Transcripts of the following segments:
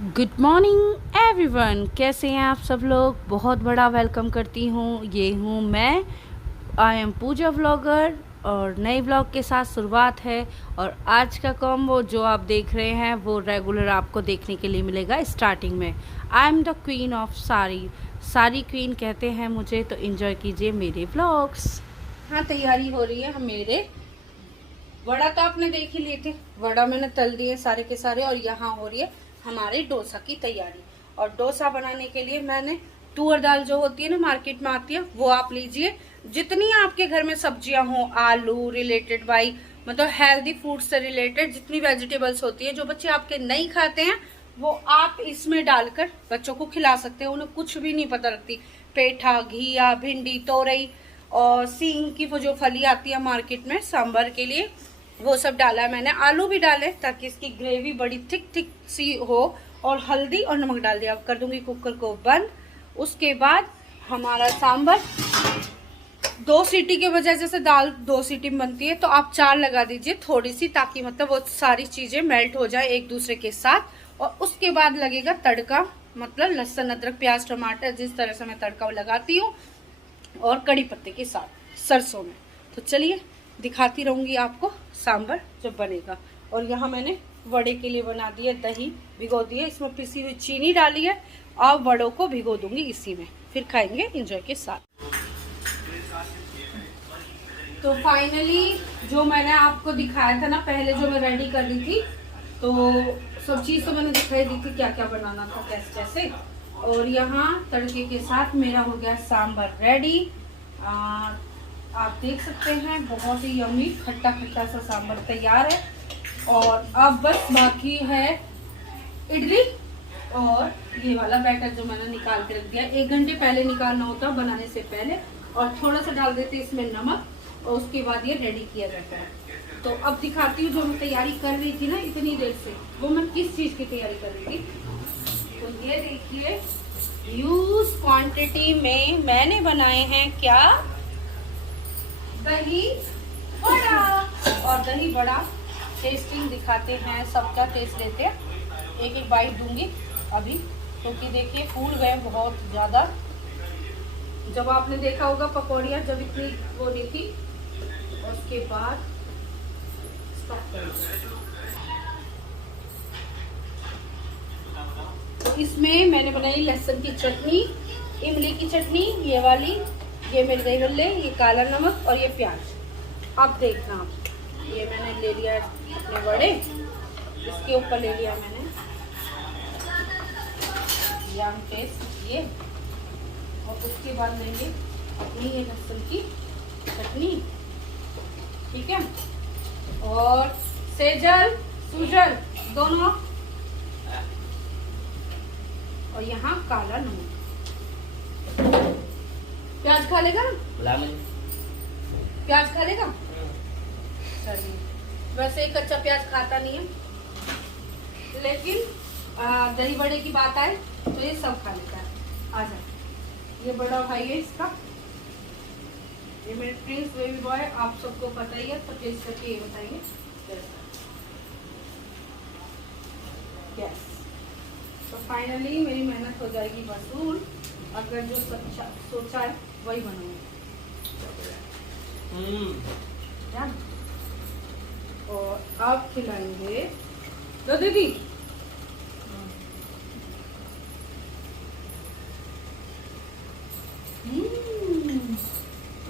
Good morning everyone, कैसे हैं आप सब लोग। बहुत बड़ा वेलकम करती हूँ। ये हूँ मैं, आई एम पूजा व्लॉगर और नए व्लॉग के साथ शुरुआत है। और आज का कॉम्बो जो आप देख रहे हैं वो रेगुलर आपको देखने के लिए मिलेगा स्टार्टिंग में। I am the queen of sari, sari queen कहते हैं मुझे, तो इन्जॉय कीजिए मेरे व्लॉग्स। हाँ, तैयारी हो रही है। हम मेरे वड़ा तो आपने देख ही लिए थे, वड़ा मैंने तल दिए सारे के सारे। और यहाँ हो रही है हमारे डोसा की तैयारी। और डोसा बनाने के लिए मैंने तुअर दाल जो होती है ना, मार्केट में आती है, वो आप लीजिए। जितनी आपके घर में सब्जियां हो, आलू रिलेटेड बाई मतलब हेल्दी फूड से रिलेटेड जितनी वेजिटेबल्स होती है, जो बच्चे आपके नहीं खाते हैं, वो आप इसमें डालकर बच्चों को खिला सकते हैं। उन्हें कुछ भी नहीं पता लगती। पेठा, घिया, भिंडी, तोरई और सींग की वो जो फली आती है मार्केट में सांभर के लिए, वो सब डाला है मैंने। आलू भी डाले ताकि इसकी ग्रेवी बड़ी थिक थिक सी हो। और हल्दी और नमक डाल दिया। अब कर दूंगी कुकर को बंद। उसके बाद हमारा सांभर 2 सीटी के बजाय, जैसे दाल 2 सीटी में बनती है, तो आप 4 लगा दीजिए थोड़ी सी, ताकि मतलब वो सारी चीजें मेल्ट हो जाए एक दूसरे के साथ। और उसके बाद लगेगा तड़का, मतलब लहसुन, अदरक, प्याज, टमाटर, जिस तरह से मैं तड़का लगाती हूँ, और कड़ी पत्ते के साथ सरसों में। तो चलिए दिखाती रहूंगी आपको सांभर जब बनेगा। और यहाँ मैंने वड़े के लिए बना दिया, दही भिगो दिए, इसमें पिसी हुई चीनी डाली है। अब वड़ों को भिगो दूंगी इसी में, फिर खाएंगे एंजॉय के साथ। तो फाइनली जो मैंने आपको दिखाया था ना पहले, जो मैं रेडी कर रही थी, तो सब चीज़ तो मैंने दिखाई दी थी, क्या क्या बनाना था कैसे कैसे। और यहाँ तड़के के साथ मेरा हो गया सांभर रेडी। आप देख सकते हैं बहुत ही यम्मी खट्टा खट्टा सा सांभर तैयार है। और अब बस बाकी है इडली और ये वाला बैटर जो मैंने निकाल के रख दिया। 1 घंटे पहले निकालना होता बनाने से पहले, और थोड़ा सा डाल देते इसमें नमक, और उसके बाद ये रेडी किया जाता है। तो अब दिखाती हूँ जो मैं तैयारी कर रही थी ना इतनी देर से, वो मैं किस चीज़ की तैयारी कर रही थी। तो ये देखिए, ह्यूज क्वांटिटी में मैंने बनाए हैं क्या, दही बड़ा। और दही बड़ा टेस्टिंग दिखाते हैं, सबका टेस्ट लेते हैं। एक एक बाइट दूंगी अभी, क्योंकि देखिए फूल गए बहुत ज़्यादा। जब आपने देखा होगा पकौड़ियाँ जब इतनी वो नहीं थी, उसके बाद स्टॉप कर। तो इसमें मैंने बनाई लहसुन की चटनी, इमली की चटनी, ये वाली, ये मेरे दही भल्ले, ये काला नमक और ये प्याज। अब देखना आप, ये मैंने ले लिया अपने बड़े, इसके ऊपर ले लिया मैंने यम पेस्ट ये, और उसके बाद लेंगे अपनी ये लहसुन की चटनी, ठीक है, और सेजल सूजल दोनों, और यहाँ काला नमक। प्याज खा लेगा ना, प्याज खा लेगा। चलिए, वैसे ही कच्चा प्याज खाता नहीं है, लेकिन दही बड़े की बात आए तो ये सब खा लेता है। आ जाए, ये बड़ा भाई है इसका, ये मेरे प्रिंस बेबी बॉय, आप सबको पता ही है। तो टेस्ट करके ये बताइए कैसा। तो फाइनली मेरी मेहनत हो जाएगी वसूल, अगर जो सोचा है वही बनाऊंगी। और आप खिलाएंगे तो दीदी,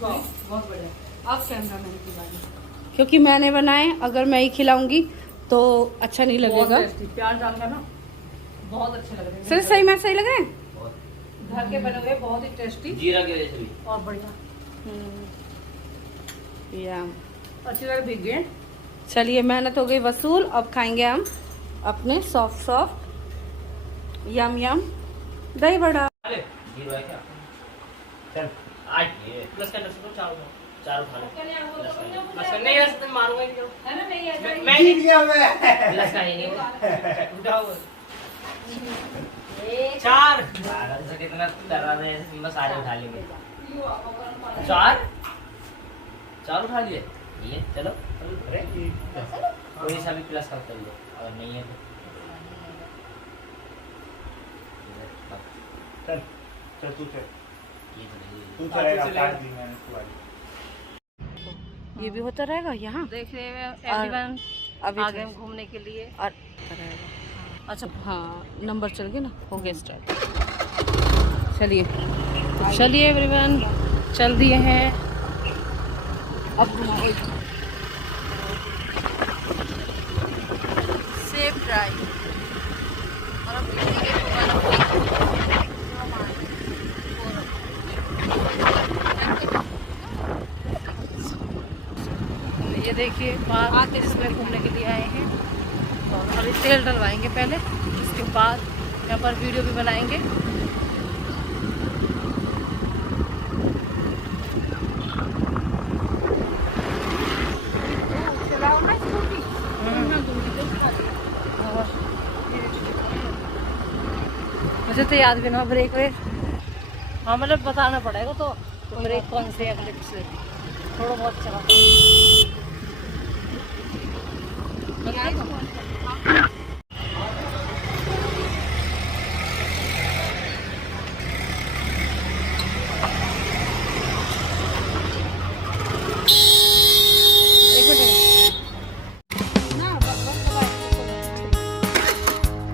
बहुत बढ़िया। आप कैमरा मैन की बात, क्योंकि मैंने बनाए, अगर मैं ही खिलाऊंगी तो अच्छा नहीं लगेगा। प्याज डालना ना बहुत अच्छे लग रहे हैं। सर सही, मैं सही लग रहे हैं, घर के बने हुए बहुत ही टेस्टी, जीरा के जैसे भी और बढ़िया। अच्छी तरह भीग गए। चलिए, मेहनत हो गई वसूल। अब खाएंगे हम अपने सॉफ्ट सॉफ्ट यम यम दही बड़ा। जीरो है क्या? चल आज ये प्लस का 4 उठा लो। प्लस नहीं है, तो मारूंगा ही है ना। नहीं है, मैं नहीं दिया, मैं प्लस का ही नहीं उठाओ। 4 से कितना कर रहा है, बस सारे उठा लेंगे। 4 उठा लिए ये, चलो कोई सा भी प्लस कर लो, अगर नहीं है तो चल चल तू चल, ये तो नहीं तू चलेगा, काट दी मैंने तुम्हारी। ये भी होता रहेगा यहाँ। देख रहे हैं एवरीवन, अभी आ गए हम घूमने के लिए। और होता रहेगा। अच्छा हाँ, नंबर चल गया ना, हो गया स्टार्ट। चलिए तो चलिए एवरीवन, चल दिए हैं। अब घुमाओ। Safe drive. और अब दिखेंगे ये देखिए पार्क जिसमें घूमने के लिए आए हैं। और अभी तेल डलवाएंगे पहले, उसके बाद यहाँ पर वीडियो भी बनाएंगे। मुझे तो याद भी ना ब्रेक वेक। हाँ मतलब बताना पड़ेगा तो ब्रेक कौन से अगले से थोड़ा बहुत चला।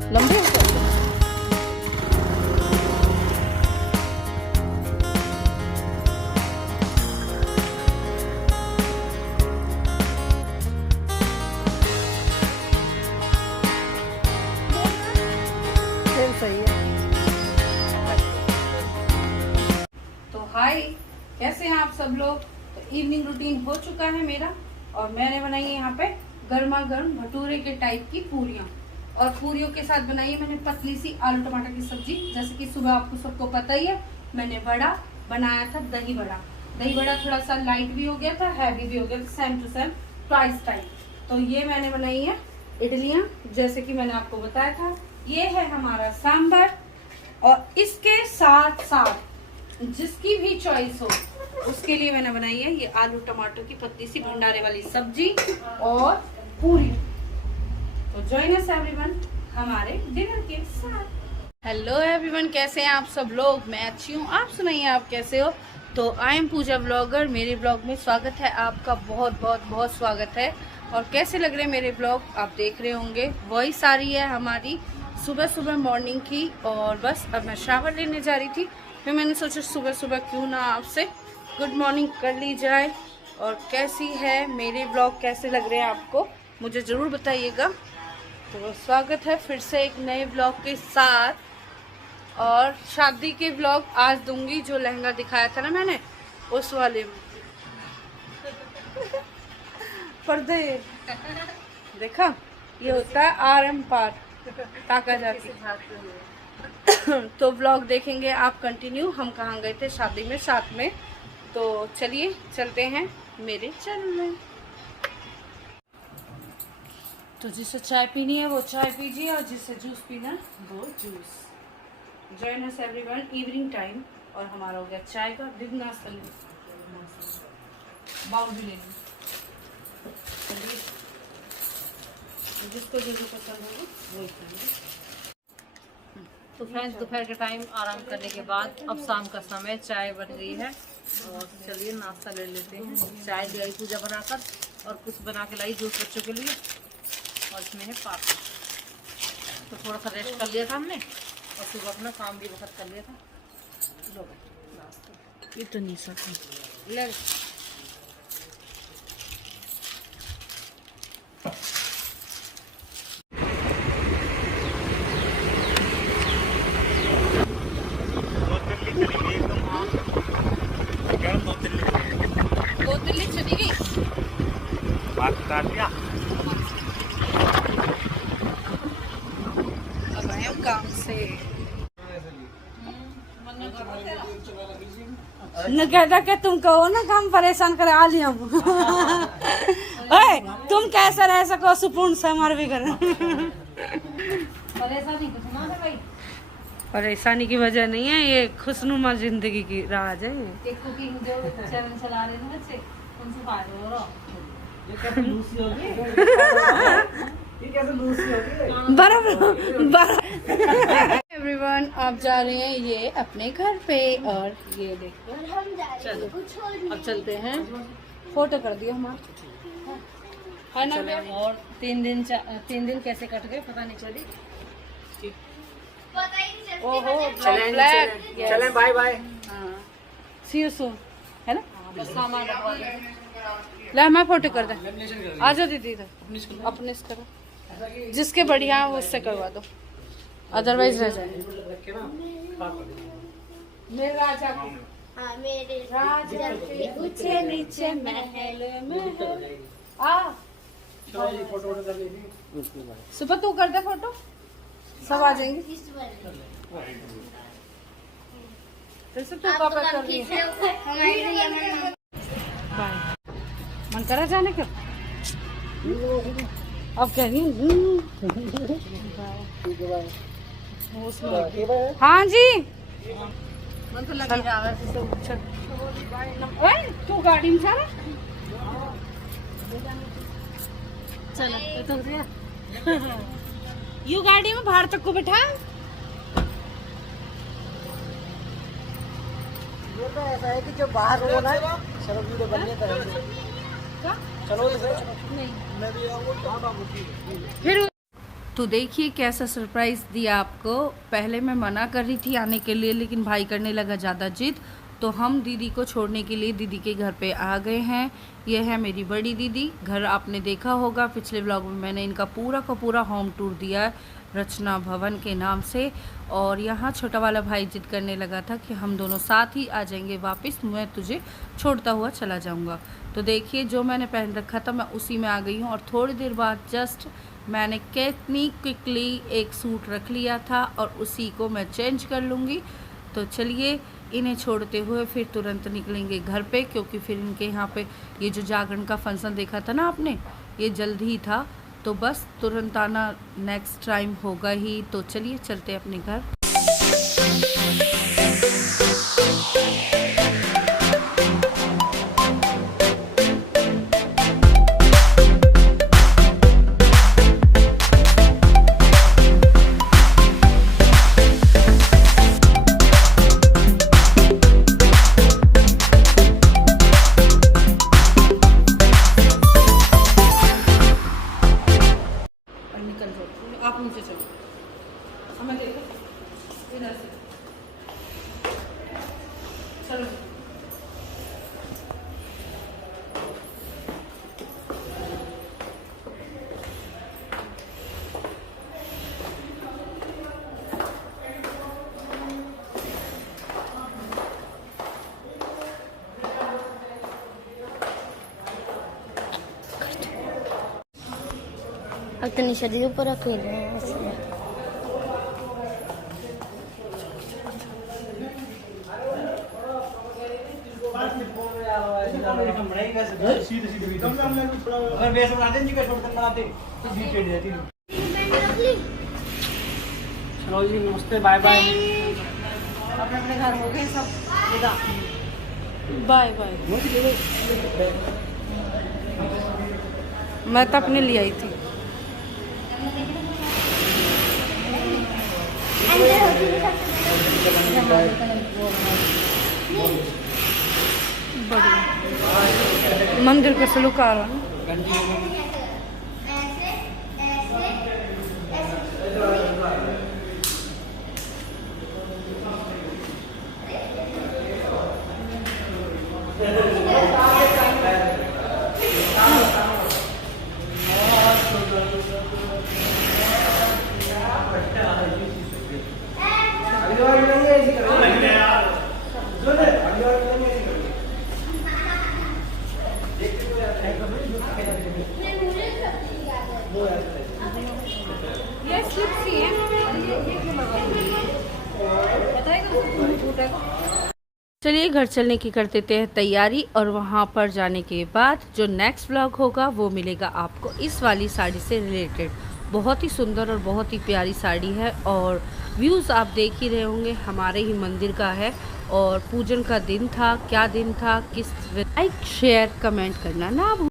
लंबे होते हैं। सही है। तो हाय, कैसे हैं आप सब लोग। तो इवनिंग रूटीन हो चुका है मेरा, और मैंने बनाई है यहाँ पे गर्मा गर्म भटूरे के टाइप की पूरियाँ। और पूरियों के साथ बनाई है मैंने पतली सी आलू टमाटर की सब्जी। जैसे कि सुबह आपको सबको पता ही है, मैंने बड़ा बनाया था, दही बड़ा। दही बड़ा थोड़ा सा लाइट भी हो गया था, हैवी भी हो गया था, same to same twice time. तो ये मैंने बनाई है इडलियाँ, जैसे कि मैंने आपको बताया था। ये है हमारा सांभर, और इसके साथ साथ जिसकी भी चॉइस हो उसके लिए मैंने बनाई है ये आलू टमाटर की पतली सी भंडारे वाली सब्जी और पूरी। तो जॉइन अस एवरीवन हमारे डिनर के साथ। हेलो एवरीवन, कैसे हैं आप सब लोग। मैं अच्छी हूँ, आप सुनाइए आप कैसे हो। तो आई एम पूजा ब्लॉगर, मेरे ब्लॉग में स्वागत है आपका, बहुत बहुत बहुत स्वागत है। और कैसे लग रहे हैं मेरे ब्लॉग, आप देख रहे होंगे। वॉइस आ रही है हमारी सुबह सुबह मॉर्निंग की। और बस अब मैं शावर लेने जा रही थी, फिर मैंने सोचा सुबह सुबह क्यों ना आपसे गुड मॉर्निंग कर ली जाए। और कैसी है मेरे ब्लॉग, कैसे लग रहे हैं आपको, मुझे ज़रूर बताइएगा। तो स्वागत है फिर से एक नए ब्लॉग के साथ। और शादी के ब्लॉग आज दूंगी, जो लहंगा दिखाया था ना मैंने उस वाले में। पर्दे देखा, ये होता है RM पार ताका जाती। तो ब्लॉग देखेंगे आप कंटिन्यू, हम कहाँ गए थे शादी में साथ में। तो चलिए चलते हैं मेरे चैनल में। तो जिसे चाय पीनी है वो चाय पीजिए, और जिसे जूस पीना है वो juice. Join us everyone, evening time. और हमारा हो गया चाय का दिन, नाश्ता ले बाउल भी ले लें। चलिए, जिसको जो पसंद होगा वही करेंगे। तो फ्रेंड्स दोपहर के टाइम आराम करने के बाद अब शाम का समय, चाय बन गई है और चलिए नाश्ता ले लेते हैं। चाय ले आई पूजा बनाकर, और कुछ बना के लाई जूस बच्चों के लिए, और इसमें है पापड़। तो थोड़ा सा रेस्ट कर लिया था हमने, और सुबह अपना काम भी वक्त कर लिया था। लो नाश्ता ये तो नहीं सकता ले। दो दिल्ली चली गई, बात काट दिया। अब आए हम काम से। न कहता कि तुम कहो ना काम परेशान करे आ लिया हम। ओए, तुम कैसे रह सको सुकून से हमारे भी घर। परेशानी कुछ ना है भाई, परेशानी की वजह नहीं है, ये खुशनुमा जिंदगी की राज है। एक कुकिंग जो चैनल चला रहे हैं बच्चे, उनसे फायदा हो रहा। बराबर एवरीवन, आप जा रहे हैं ये अपने घर पे और ये देखो चलो अब चलते हैं। फोटो कर दिया हमारा है ना। और 3 दिन कैसे कट गए पता नहीं चली। ओहो चलें bye bye. See you soon है ना। बस सामान रखवा लें। ला मैं फोटो कर दे। आ जाओ दीदी इधर अपने से करो, जिसके बढ़िया है वो उससे करवा दो, अदरवाइज रह जाए। मेरे राजा को मेरे राजा के ऊंचे नीचे महल में आ सुबह तू कर दे फोटो, सब आ जाएंगे। फिर से तू कॉपी कर रही है। मन करा जाने का अब कह रही हूँ। हाँ जी मन तो लग रहा है तू गाड़ी में चला। चलो तो यू गाड़ी में बाहर तक को बैठा। ये तो ऐसा है कि जो बाहर हो ना चलो वीडियो बनने करेंगे। चलो मैं भी आऊंगा। फिर तो देखिए कैसा सरप्राइज दिया आपको। पहले मैं मना कर रही थी आने के लिए, लेकिन भाई करने लगा ज़्यादा जिद, तो हम दीदी को छोड़ने के लिए दीदी के घर पे आ गए हैं। ये है मेरी बड़ी दीदी। घर आपने देखा होगा पिछले व्लॉग में, मैंने इनका पूरा का पूरा होम टूर दिया है रचना भवन के नाम से। और यहाँ छोटा वाला भाई जिद करने लगा था कि हम दोनों साथ ही आ जाएंगे वापस, मैं तुझे छोड़ता हुआ चला जाऊँगा। तो देखिए जो मैंने पहन रखा था मैं उसी में आ गई हूँ। और थोड़ी देर बाद जस्ट मैंने कितनी क्विकली एक सूट रख लिया था और उसी को मैं चेंज कर लूँगी। तो चलिए इन्हें छोड़ते हुए फिर तुरंत निकलेंगे घर पे, क्योंकि फिर इनके यहाँ पे ये जो जागरण का फंक्शन देखा था ना आपने, ये जल्द ही था, तो बस तुरंत आना नेक्स्ट टाइम होगा ही। तो चलिए चलते अपने घर। आप नीचे चलो, हमें देखो इधर से चलो। अपनी शरीर ऊपर रख ले अगर बेस बनाते जी का छोड़कर बनाते तो जी चढ़ जाती। चलो जी नमस्ते बाय बाय। अपने अपने घर हो गए सब विदा। Bye bye. मैं तो अपने लिए आई थी। बढ़िया मंदिर के सलूक आ रहा है। ये स्लिप सी है, ये क्यों लगा बताएगा। चलिए घर चलने की कर देते हैं तैयारी, और वहाँ पर जाने के बाद जो नेक्स्ट व्लॉग होगा वो मिलेगा आपको इस वाली साड़ी से रिलेटेड। बहुत ही सुंदर और बहुत ही प्यारी साड़ी है, और व्यूज़ आप देख ही रहे होंगे हमारे ही मंदिर का है, और पूजन का दिन था। क्या दिन था, किस लाइक शेयर कमेंट करना ना भूलिए।